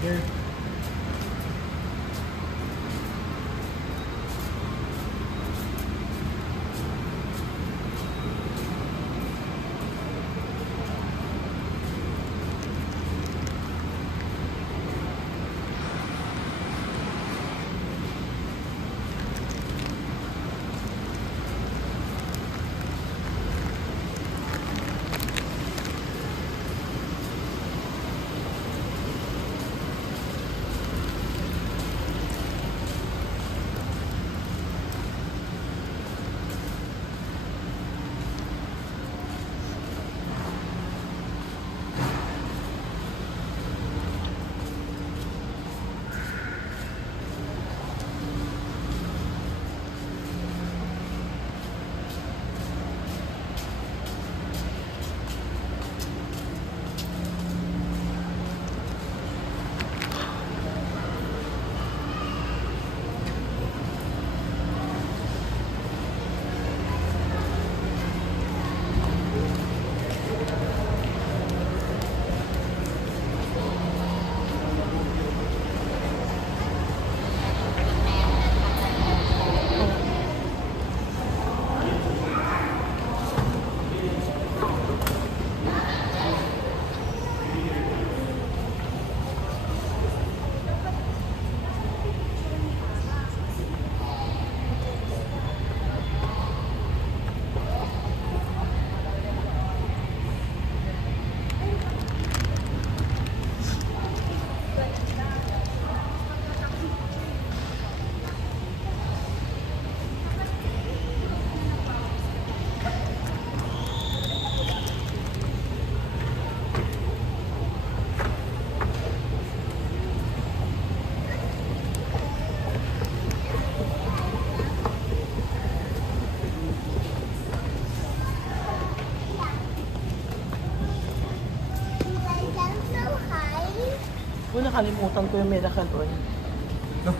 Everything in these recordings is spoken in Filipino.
Here. Kung nakalimutan ko yung Miracle Oil. No.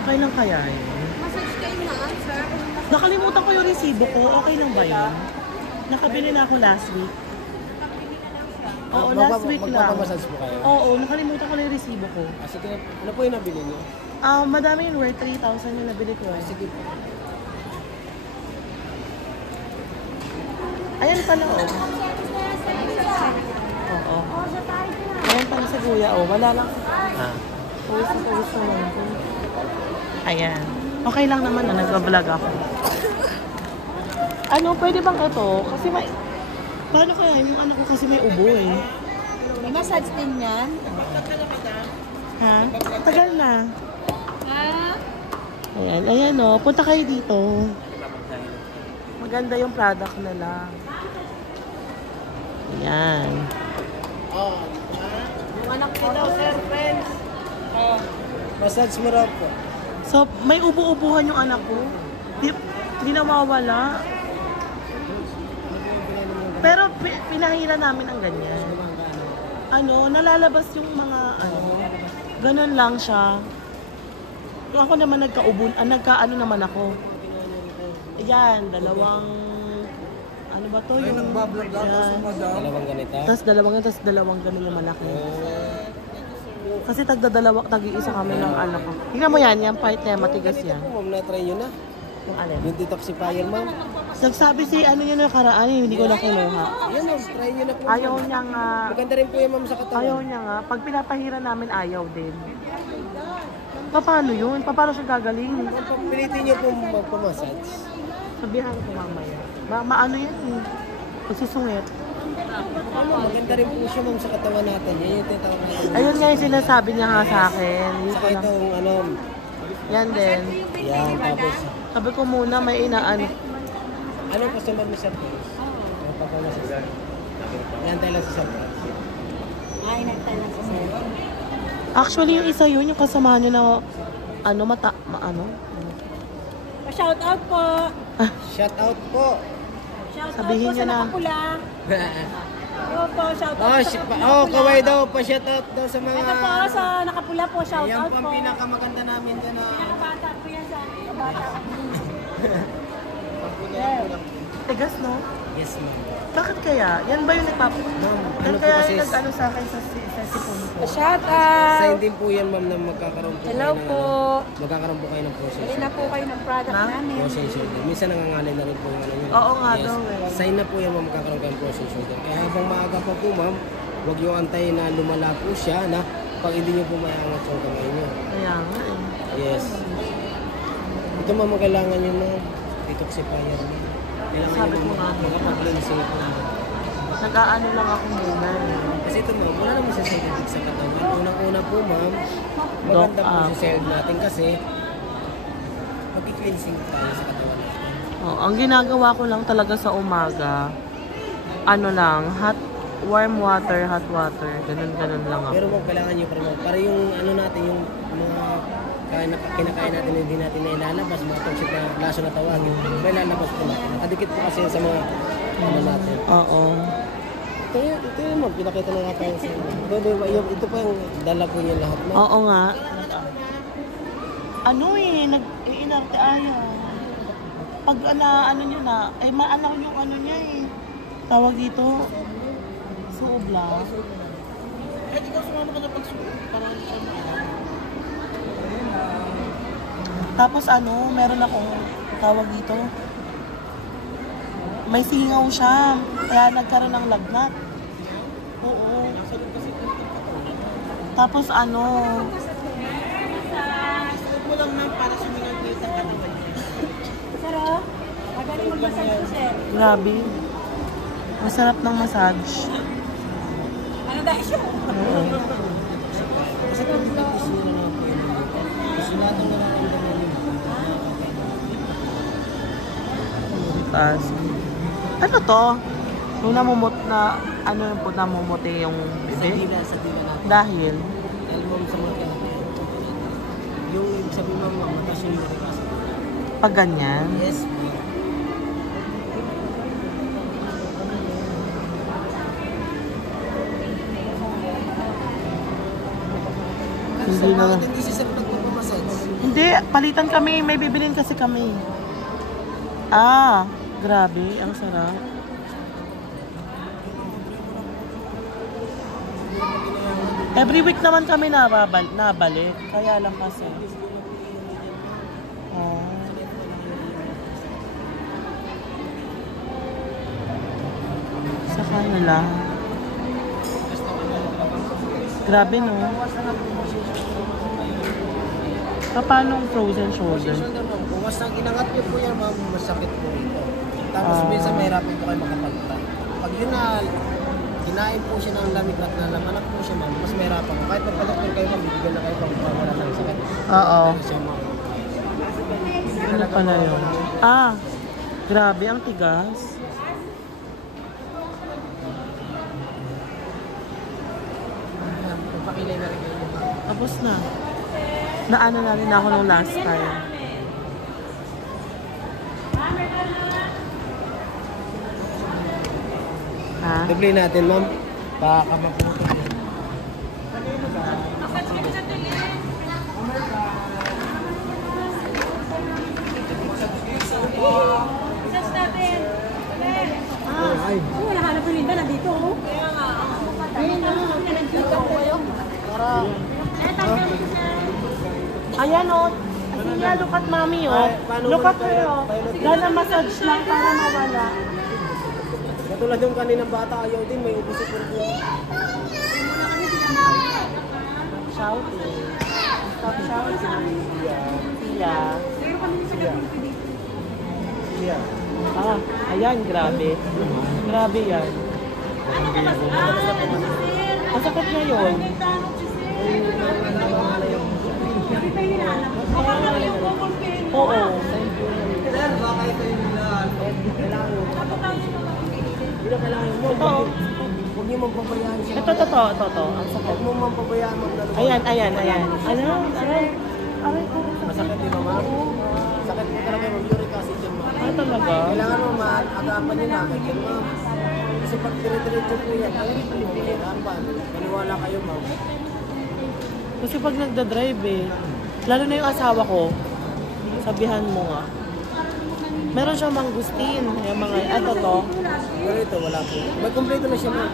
Okay lang kaya yun? Massage kayo na, sir? Nakalimutan ko yung resibo ko. Okay lang ba yun? Nakabili na ako last week. Oo, last week lang. Magpapamassage po kayo? Oo, nakalimutan ko na yung resibo ko. Sige, ano po yung nabili niyo? Madami yun, worth 3,000 yung nabili ko. Sige po. Ayan pala, oh. Oo. Ayan pala si Kuya, oh. Wala lang. Pawis na pawis naman ako. Ayan. Okay lang naman na nag-vlog ako. Ano, pwede bang ito? Kasi may... Paano kaya? Yung anak ko kasi may ubo eh. May massage din yan. Ha? Tagal na. Ha? Ayan, ayan o. Punta kayo dito. Maganda yung product nila. Ayan. Yung anak ko daw, sir, friends. Massage mo raw po. So, may ubo-ubuhan yung anak ko. Di nawawala. Pero pinahira namin ang ganyan. Ano, nalalabas yung mga ano. Ganun lang siya. Yung ako naman nagkaano naman ako. Ayan, dalawang ano ba to? Yung nagbablog daw, tapos dalawang ganito? Tapos dalawang ganun yung malaki. Kasi tag-iisa kami ng anak ko. Tingnan mo yan, yung part na yan, matigas yan. Ma'am, na-try nyo na. Yung alin? Yung detoxifier, ma'am. Nagsabi si ano yun yung karaan, hindi ko na kinuha. Yan, ma'am. Try nyo na po. Ayaw niya nga, Maganda rin po yan, ma'am, sa katawan. ayaw niya nga. Pag pinapahira namin, ayaw din. Paano yun? Paano siya gagaling? Pilitin nyo po magpamassage. Sabihan ko mamaya. Maano yan eh. Pagsusungit. Maganda rin po siya ma'am sa katawan natin. Yan yung tinatawag natin. Ayun nga yung sinasabi niya nga sa akin. Hindi Saka ko lang. itong ano, Yan din. yan tapos, Sabi ko muna may inaan. ano po sa mga surprise? Ano pa pala sa surprise? Yan tayo lang sa surprise. Ay, nagtay lang sa sir. Actually, yung isa yun, yung kasama niyo na ano, ano? Pa-shout out po. Shout out po! Shout Sabihin out po niyo sa na. nakapula. Oo po, shout out Oh, sa nakapula. kaway daw, pa-shout out daw sa mga... Ito po, sa nakapula po, shout Yan out po ang po. pinakamaganda namin dyan na... Bata po yan sa akin. Bata ko. Tigas, no? Yes ma'am. Bakit kaya? Yan ba yung Ma'am, Yan ano po kaya kasi... yung nag-ano sa akin sa sipon ko? Shout Sign out. din po yan ma'am na magkakaroon po Hello kayo ng, po. magkakaroon po kayo ng process. Bili na po kayo ng product Na? namin. Process shoulder. Minsan nangangalay na rin po yung ano yun. Oo nga daw eh. Sign na po yan ma'am magkakaroon kayo ng process shoulder. Kaya habang maaga pa po ma'am, huwag yung antayin na lumala po siya na pag hindi nyo po mayangat yung kamay nyo. Kaya nga eh. Yes. Ito ma'am, kailangan nyo na detoxifier ma'am. Kailangan Sabi nyo ko nga. makapag-cleansing po ma'am. Nag-aano lang ako muna eh. Kasi ito ma'am, wala naman sa side effects sa katawan. Unang-una po ma'am, maganda po sa cell natin kasi mag-cleansing tayo sa katawan natin. Oh, ang ginagawa ko lang talaga sa umaga, ano lang, warm water, hot water. Ganun lang ako. Pero ma'am, kailangan nyo pa rin ma'am. Para yung ano natin, yung mga kinakain natin hindi natin na ilalabas, mga toxic na laso na tawagin, may lalabas po natin. Nakadikit po kasi yan sa mga ano natin. Oo. Ito yun ma'am, pinakita na nga tayo sa ito pa yung dala po niya lahat ma'am. Oo nga. Ano eh, nag-iinarte ayaw. Pag ano nyo na, eh maanaw yung ano niya eh. Tawag dito, suobla. Eh, ikaw sumama ka na pag-suob. Parang siya na. Tapos ano, meron akong tawag dito. May singaw siya. Kaya nagkaroon ng lagnat. Oo. Tapos ano, mo lang na para sumingaw dito ang katawan niya. Sir, oh. Magaling mag-massage po, sir. Grabe. Masarap ng massage. Ano dahil siya? Kasi kung pipitis nyo na lang po yun. Kasi lahat ng nararamdaman nyo. Tapos, ano to? Nung namumot na, ano yung po namumuti yung Sa bibig? sa dila natin. Dahil, Dahil ma'am sa mga yung ibig sabihin ma'am, mataas yung uric acid. pag ganyan, Yes ma'am. Hindi na. Bakit hindi si sir nagpapamassage? hindi, palitan kami, may bibilin kasi kami. Ah, grabe, ang sarap. Every week naman kami nabalik, kaya lang kasi. Oh. Sa kanila. Grabe no. Paano ang frozen shoulder? Shoulder ma'am, kung mas inangat nyo po yan ma'am, masakit po ito. Tapos minsan mahirapan po kayo makapagta. Pag yun na, kinain po siya ng lamig at nalamanak po siya ma'am, mas mahirapan ko. Kahit pagpaloktor kayo ma'am, bibigyan na kayo pang pawala ng sakit. Oo. Kasi siya ma'am. Ano pala yun? Ah, grabe, ang tigas. Papakilay na rin kayo ma'am. Tapos na. Naano na rin ako nung last time. Ha? Doble natin ma'am. Baka maputo yan. Massage natin. Ay. Oh, wala hanap ng Linda, nandito, oh. Kaya nga. Ayun na, nandito kayo. Ayan o. Asiya, look at mommy o. Look at her o. Gana massage lang para mawala. Katulad yung kaninang bata, ayaw din, may ubusip po po. Shouting. Stop shouting. Siya. Ah, ayan, grabe. Grabe yan. Masakit na yun. Oo. Oo. Huwag niyo mapabayaan siya. Ito, ito. Ang sakit. Huwag mo mapabayaan maglaro. Ayan. Aray. Masakit di ba, ma'am? Sakit po talaga yung uric acid yun, ma'am. Ah, talaga? Kailangan mo, ma'am, agapan niyo na agad yun, ma'am. Kasi pag dire-diretso po yan, ay hindi po mahirapan. Maniwala kayo, ma'am. Kasi pag nagda-drive lalo na yung asawa ko, sabihan mo nga. Meron siyang mangustin, yung mga, to. Pero ito, wala po. May kompleto na siya, ma'am.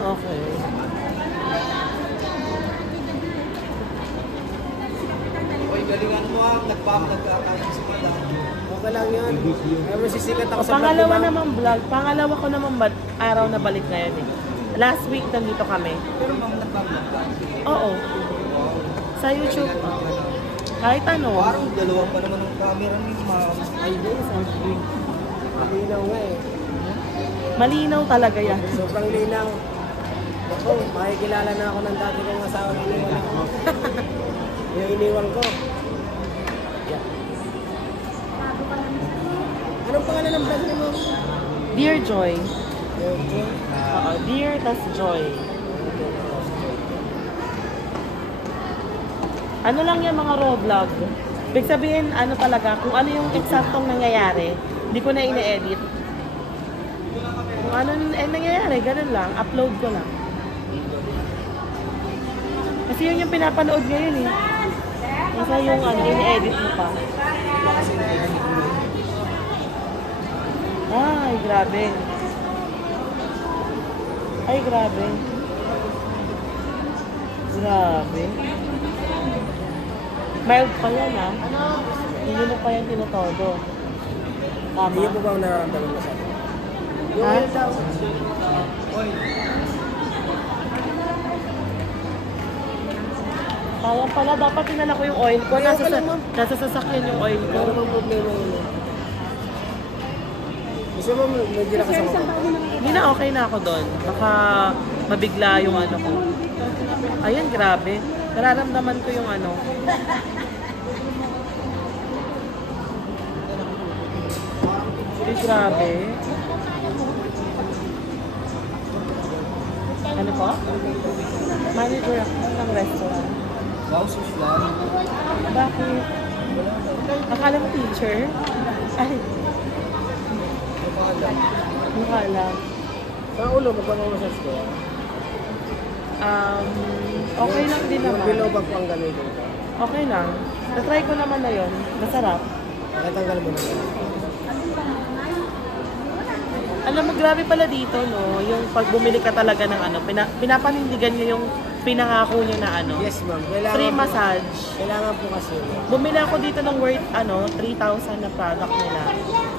Okay. Uy, galingan mo ha. Nagkakaya sa kita. Okay lang yan. Kaya masisikat ako sa Pangalawa vlog, ma'am. naman vlog. Pangalawa ko naman araw na balik ngayon Last week nandito kami. Pero ma'am, nagbablog ka. Oo. Sa YouTube. Kahit ano. Parang dalawa pa naman ng camera ni ma'am. Ay, din, sabi. Malinaw nga eh. Malinaw talaga yan. Sobrang linaw. Ako, makikilala na ako ng dati kong asawa na iniwan ako. Yung iniwan ko. Yeah. Anong pangalan ng vlog niyo, ma'am? Dear Joy. Okay. Oo, Dear tas Joy. Ano lang yan mga raw vlog. Ibig sabihin, ano talaga, kung ano yung eksaktong nangyayari, hindi ko na ine-edit. Kung ano nangyayari, ganun lang, upload ko lang. Kasi yun yung pinapanood ngayon Kasi yung ine-edit mo pa. Ay, grabe. Grabe. Mild pa yan Hindi mo pa yan tinutodo. Tama. Hindi po ba ang nararamdaman mo sa akin? Yung Ha? oil daw. Sayang pala, dapat tinala ko yung oil ko. Nasa sasakyan yung oil ko. Ano bang problema yun? Gusto mo, medyo na kasama ko. Hindi na okay na ako doon. Baka mabigla yung ano ko. Ayun, grabe. Nararamdaman ko yung ano. Ay, grabe. Ano po? Manager ako ng restaurant. Wow, social. Bakit? Akala mo teacher? Ay, mukha lang. Sa ulo, magpapamassage ko. Okay lang din Yung naman. below back po ang gamitin ko. Okay lang. Na-try ko naman na yun. Masarap. Nakatanggal mo na yun. Alam mo, grabe pala dito, no? Yung pag bumili ka talaga ng ano, pinapanindigan nyo yung pinangako nyo na ano. Yes, ma'am. Kailangan Free po- massage. Kailangan po kasi. Bumili ako dito ng worth, 3,000 na product nila.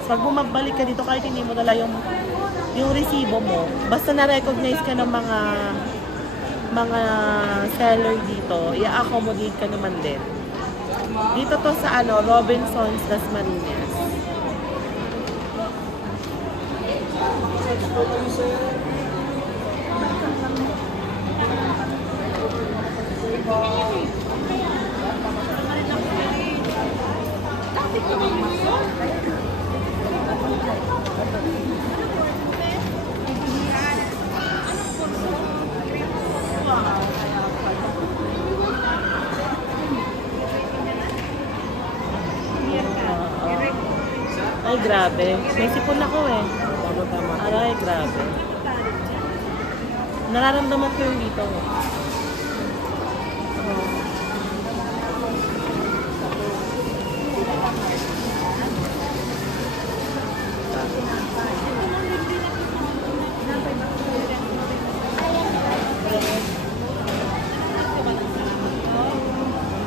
So, pag bumabalik ka dito, kahit hindi mo dala yung resibo mo, basta na-recognize ka ng mga seller dito, i-accommodate ka naman din. Dito to sa Robinsons, Las Marinas. Ay, grabe. May sipon ako Tama-tama. Aray, grabe. Nararamdaman ko yung dito.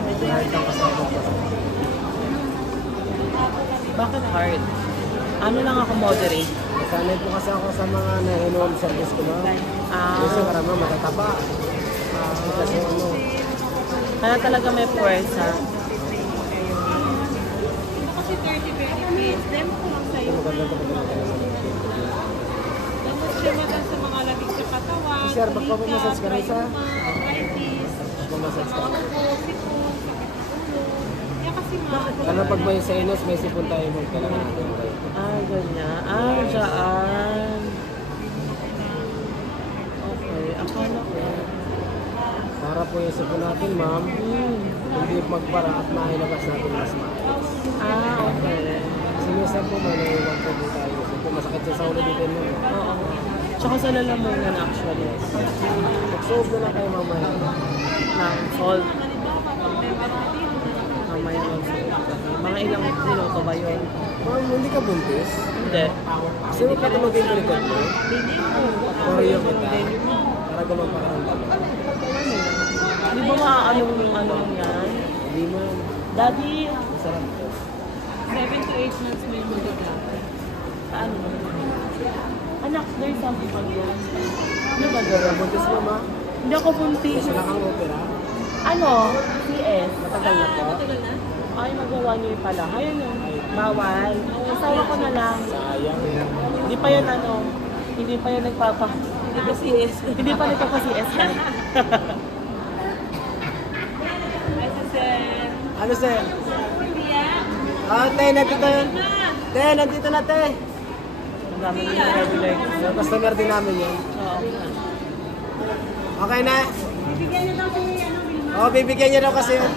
Medyo hard lang kasama ko. Bakit hard? Ano lang ako moderate? Nasanay po kasi ako sa mga na-involve service ko, ma'am. Kasi karama matataba. Kasi Kaya talaga may puwersa. Kasi 30 benefits. Dem ko lang sa'yo. maganda ito. Tapos siya magang sa mga lamig sa katawan, Sir, magpapamassage ka rin sa? arthritis, Magpapamassage ka. mga ubo, sipon, sakit ng ulo. Kaya kasi nga, Ano pag may sinus, may sipon tayo kailangan. Ah, ganyan. Ah, dyan. Okay, akala ko. Para po yung sipon natin, ma'am, hindi magbara at mailabas natin mas maayos. Ah, okay. Kasi minsan po may naiwan po dito tayo. So, masakit siya sa ulo dito mo. Oo. Tsaka sa lalamunan actually. Mag-solve na lang kayo mamaya. Ng salt. Mamaya ng salt. Mga ilang minuto ba yun? Ma'am, hindi ka buntis? Hindi. Kasi mo pa tumagin ko likod mo? Koryo kita. Para gumapakaramdam. Di ba maaanong yan? Hindi, ma'am. Daddy, Masarap po. 7 to 8 months may magagawa. paano naman? Anak, there's something pag yan. Ano ba Kaya gawin? buntis mo, ma'am? Hindi ako buntis. Kasi lang ang opera. Ano? CS. Matagal na po. Matagal na? Ay, mag-1 year pa lang. Ayun o. Bawal. Asawa ko na lang. Sayang. Hindi pa yan ano. Hindi pa yan nagpapa... Hindi ba CS? Hindi pa nagpapa-CS yan. Ay, sa sir. Ano, sir? Kuya. Ah, te, nandito yun. Te, nandito na, te. Ang dami ng regular. So, customer din namin yun. Oo. Okay na? Bibigyan niyo daw si ano, Vilma. Oo, bibigyan niya daw kasi yun.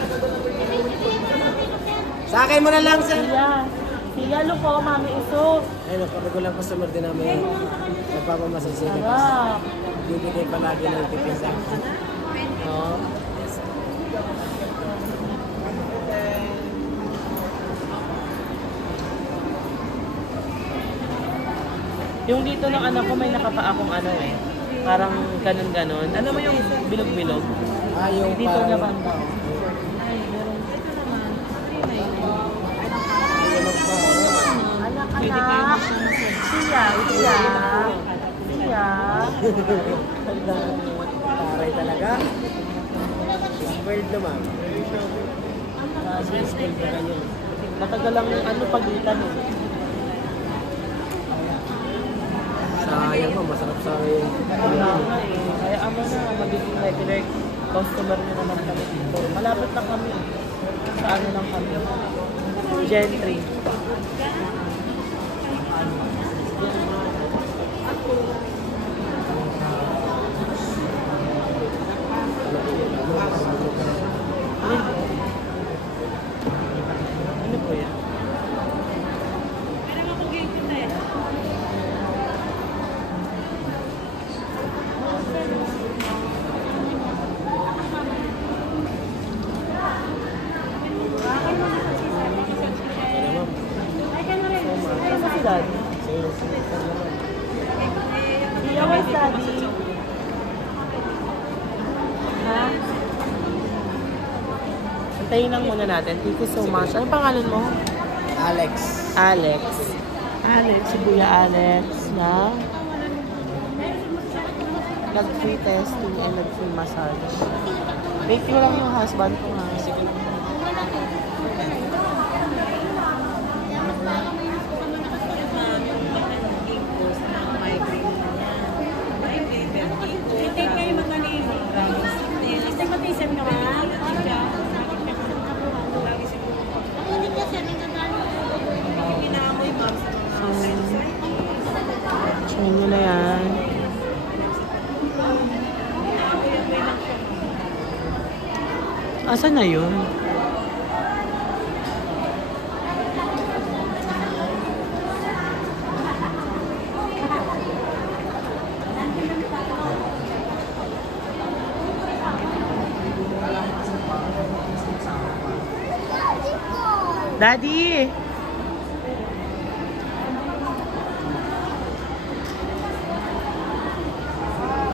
Sa akin mo na lang, sir. Siya Luko, Mami Iso. Ayun, regular customer din namin. Nagpapamassage sila. Sarap. Bibigay palagi ng tipis sa akin. Oo. Yung dito ng anak ko may nakapa akong ano eh. Parang ganun-ganon. Ano mo yung bilog-bilog? Ah, yung Dito parang- na banda. Ay, meron. Ito naman. 399. Anak. Siya. Taray talaga. Spoiled naman. Spoiled na ganyan. Matagal lang ano pagitan eh. Sayang mo, masarap sa akin. Kaya nga eh. Kaya ano na, magiging regular customer nyo naman kami dito. Malapit na kami. Sa ano lang kami. Gentry. Ano po yan? Meron ako game kita eh. Ano ba si Daddy? Siya, where's Daddy? Ha? Antayin lang muna natin. Thank you so much. Anong pangalan mo? Alex. Alex. Si Kuya Alex na nag-free testing and nag-free massage. Wait ko lang yung husband ko ha. Hindi kayo matalino. Gusto mo tisip ka ba? Pinaamoy ba? Try nyo na yan. Asan na yun? Daddy!